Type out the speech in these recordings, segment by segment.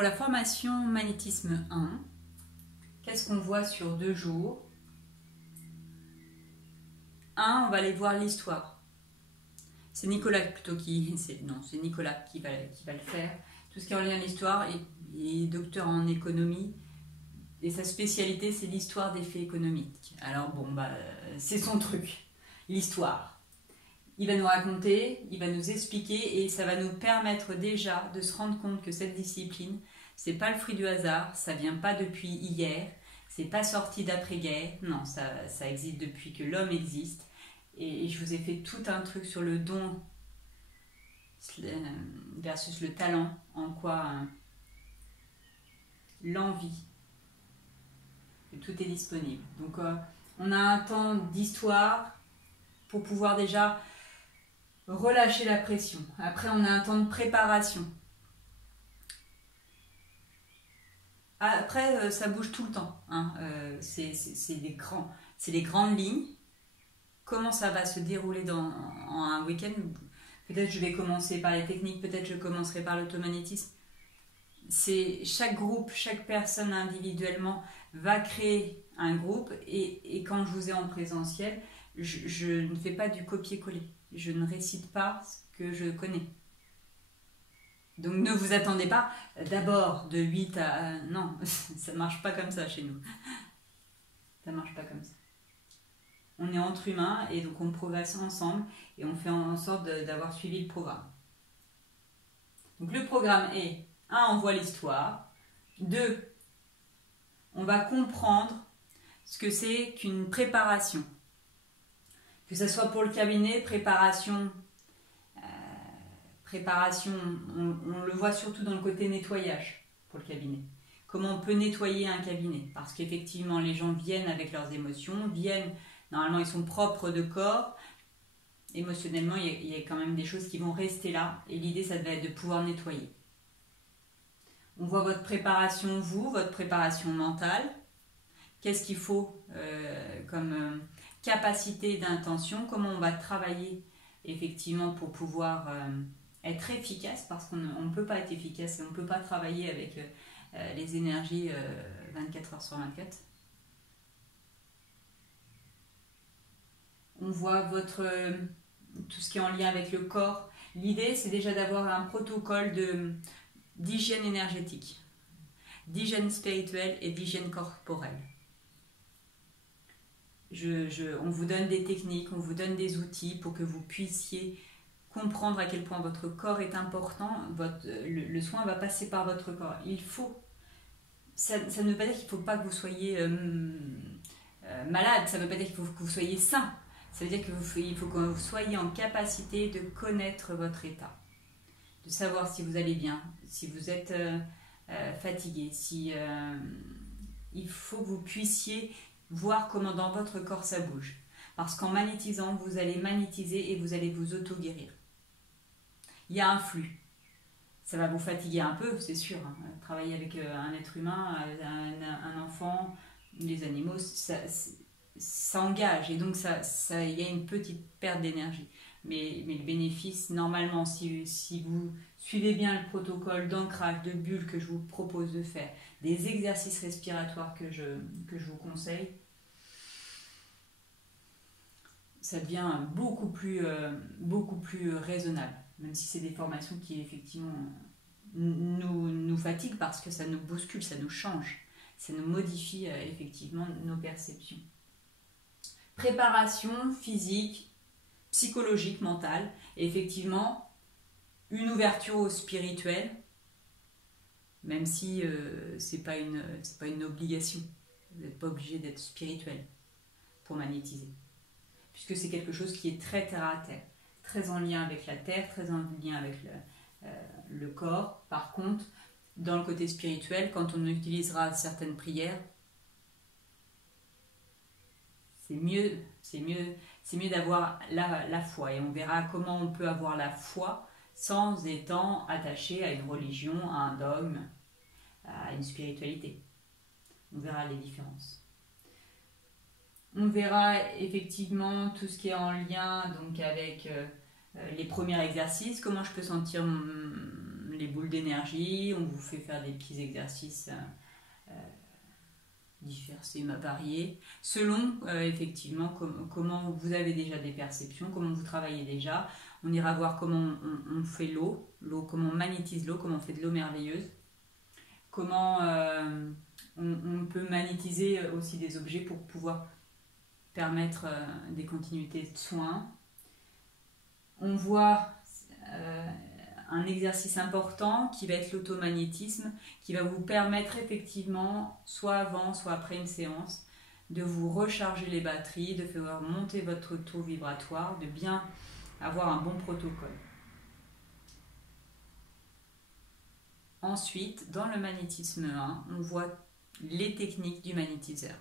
pour la formation magnétisme 1, qu'est-ce qu'on voit sur 2 jours? 1, on va aller voir l'histoire. C'est Nicolas plutôt qui... Non, c'est Nicolas qui va le faire. Tout ce qui est en lien avec l'histoire, il est docteur en économie. Et sa spécialité, c'est l'histoire des faits économiques. Alors bon, c'est son truc, l'histoire. Il va nous raconter, il va nous expliquer et ça va nous permettre déjà de se rendre compte que cette discipline, c'est pas le fruit du hasard, ça vient pas depuis hier, c'est pas sorti d'après-guerre, non, ça existe depuis que l'homme existe. Et je vous ai fait tout un truc sur le don versus le talent, en quoi l'envie, tout est disponible. Donc on a un temps d'histoire pour pouvoir déjà relâcher la pression. Après on a un temps de préparation. Après ça bouge tout le temps, hein. C'est les grandes lignes. Comment ça va se dérouler en un week-end? Peut-être je vais commencer par les techniques, peut-être je commencerai par l'automagnétisme. C'est chaque groupe, chaque personne individuellement va créer un groupe et quand je vous ai en présentiel, je ne fais pas du copier-coller. Je ne récite pas ce que je connais. Donc ne vous attendez pas d'abord de 8 à... non, ça ne marche pas comme ça chez nous. Ça ne marche pas comme ça. On est entre humains et donc on progresse ensemble et on fait en sorte d'avoir suivi le programme. Donc le programme est 1, on voit l'histoire. 2, on va comprendre ce que c'est qu'une préparation. Que ce soit pour le cabinet, préparation, on le voit surtout dans le côté nettoyage pour le cabinet. Comment on peut nettoyer un cabinet? Parce qu'effectivement, les gens viennent avec leurs émotions, normalement ils sont propres de corps. Émotionnellement, il y a quand même des choses qui vont rester là. Et l'idée, ça devait être de pouvoir nettoyer. On voit votre préparation, votre préparation mentale. Qu'est-ce qu'il faut comme capacité d'intention? Comment on va travailler effectivement pour pouvoir être efficace? Parce qu'on ne peut pas être efficace et on ne peut pas travailler avec les énergies 24 heures sur 24. On voit tout ce qui est en lien avec le corps. L'idée, c'est déjà d'avoir un protocole d'hygiène énergétique, d'hygiène spirituelle et d'hygiène corporelle. On vous donne des techniques, on vous donne des outils pour que vous puissiez comprendre à quel point votre corps est important. Le soin va passer par votre corps. Ça ne veut pas dire qu'il ne faut pas que vous soyez malade, ça ne veut pas dire qu'il faut que vous soyez sain. Ça veut dire qu'il faut que vous soyez en capacité de connaître votre état, de savoir si vous allez bien, si vous êtes fatigué, il faut que vous puissiez voir comment dans votre corps ça bouge. Parce qu'en magnétisant, vous allez magnétiser et vous allez vous auto-guérir. Il y a un flux. Ça va vous fatiguer un peu, c'est sûr. Hein. Travailler avec un être humain, un enfant, les animaux, ça engage. Et donc, il y a une petite perte d'énergie. Mais le bénéfice, normalement, si vous suivez bien le protocole d'ancrage, de bulle que je vous propose de faire, des exercices respiratoires que je vous conseille, ça devient beaucoup plus raisonnable. Même si c'est des formations qui, effectivement, nous fatiguent parce que ça nous bouscule, ça nous change. Ça nous modifie, effectivement, nos perceptions. Préparation physique, psychologique, mentale, et effectivement une ouverture au spirituel, même si c'est pas une obligation. Vous n'êtes pas obligé d'être spirituel pour magnétiser, puisque c'est quelque chose qui est très terre à terre, très en lien avec la terre, très en lien avec le corps. Par contre, dans le côté spirituel, quand on utilisera certaines prières, c'est mieux d'avoir la foi. Et on verra comment on peut avoir la foi sans étant attaché à une religion, à un dogme, à une spiritualité. On verra les différences. On verra effectivement tout ce qui est en lien donc avec les premiers exercices, comment je peux sentir les boules d'énergie, on vous fait faire des petits exercices divers et variés, selon effectivement comment vous avez déjà des perceptions, comment vous travaillez déjà. On ira voir comment on fait l'eau, comment on magnétise l'eau, comment on fait de l'eau merveilleuse, comment on peut magnétiser aussi des objets pour pouvoir permettre des continuités de soins. On voit un exercice important qui va être l'automagnétisme, qui va vous permettre effectivement, soit avant, soit après une séance, de vous recharger les batteries, de faire monter votre taux vibratoire, de bien avoir un bon protocole. Ensuite, dans le magnétisme 1, on voit les techniques du magnétiseur.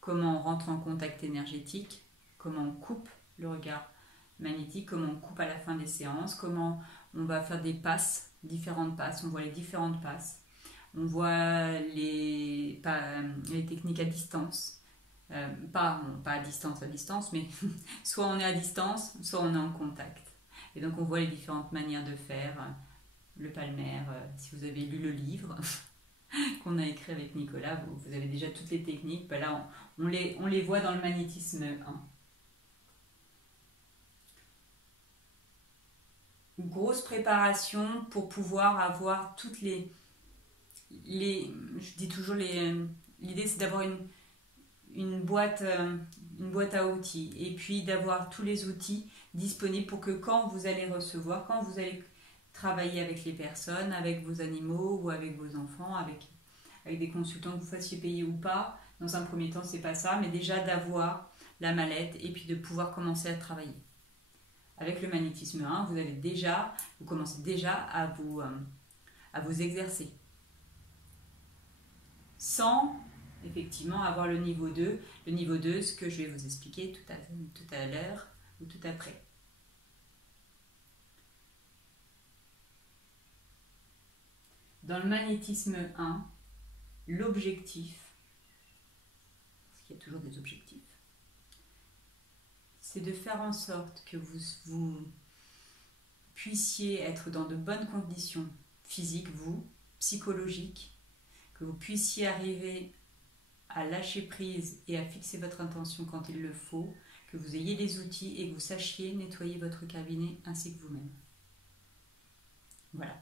Comment on rentre en contact énergétique, comment on coupe le regard magnétique, comment on coupe à la fin des séances, comment on va faire des passes, différentes passes, on voit les différentes passes, on voit les techniques à distance, pas à distance, mais soit on est à distance, soit on est en contact. Et donc on voit les différentes manières de faire, le palmaire, si vous avez lu le livre qu'on a écrit avec Nicolas, vous avez déjà toutes les techniques, ben là on les voit dans le magnétisme 1. Une grosse préparation pour pouvoir avoir toutes les je dis toujours l'idée c'est d'avoir une boîte à outils et puis d'avoir tous les outils disponibles pour que quand vous allez recevoir, quand vous allez travailler avec les personnes, avec vos animaux ou avec vos enfants, avec des consultants que vous fassiez payer ou pas, dans un premier temps c'est pas ça, mais déjà d'avoir la mallette et puis de pouvoir commencer à travailler. Avec le magnétisme 1, vous commencez déjà à vous exercer. Sans, effectivement, avoir le niveau 2. Le niveau 2, ce que je vais vous expliquer tout à l'heure ou tout après. Dans le magnétisme 1, l'objectif, parce qu'il y a toujours des objectifs, c'est de faire en sorte que vous puissiez être dans de bonnes conditions physiques, psychologiques, que vous puissiez arriver à lâcher prise et à fixer votre intention quand il le faut, que vous ayez les outils et que vous sachiez nettoyer votre cabinet ainsi que vous-même. Voilà.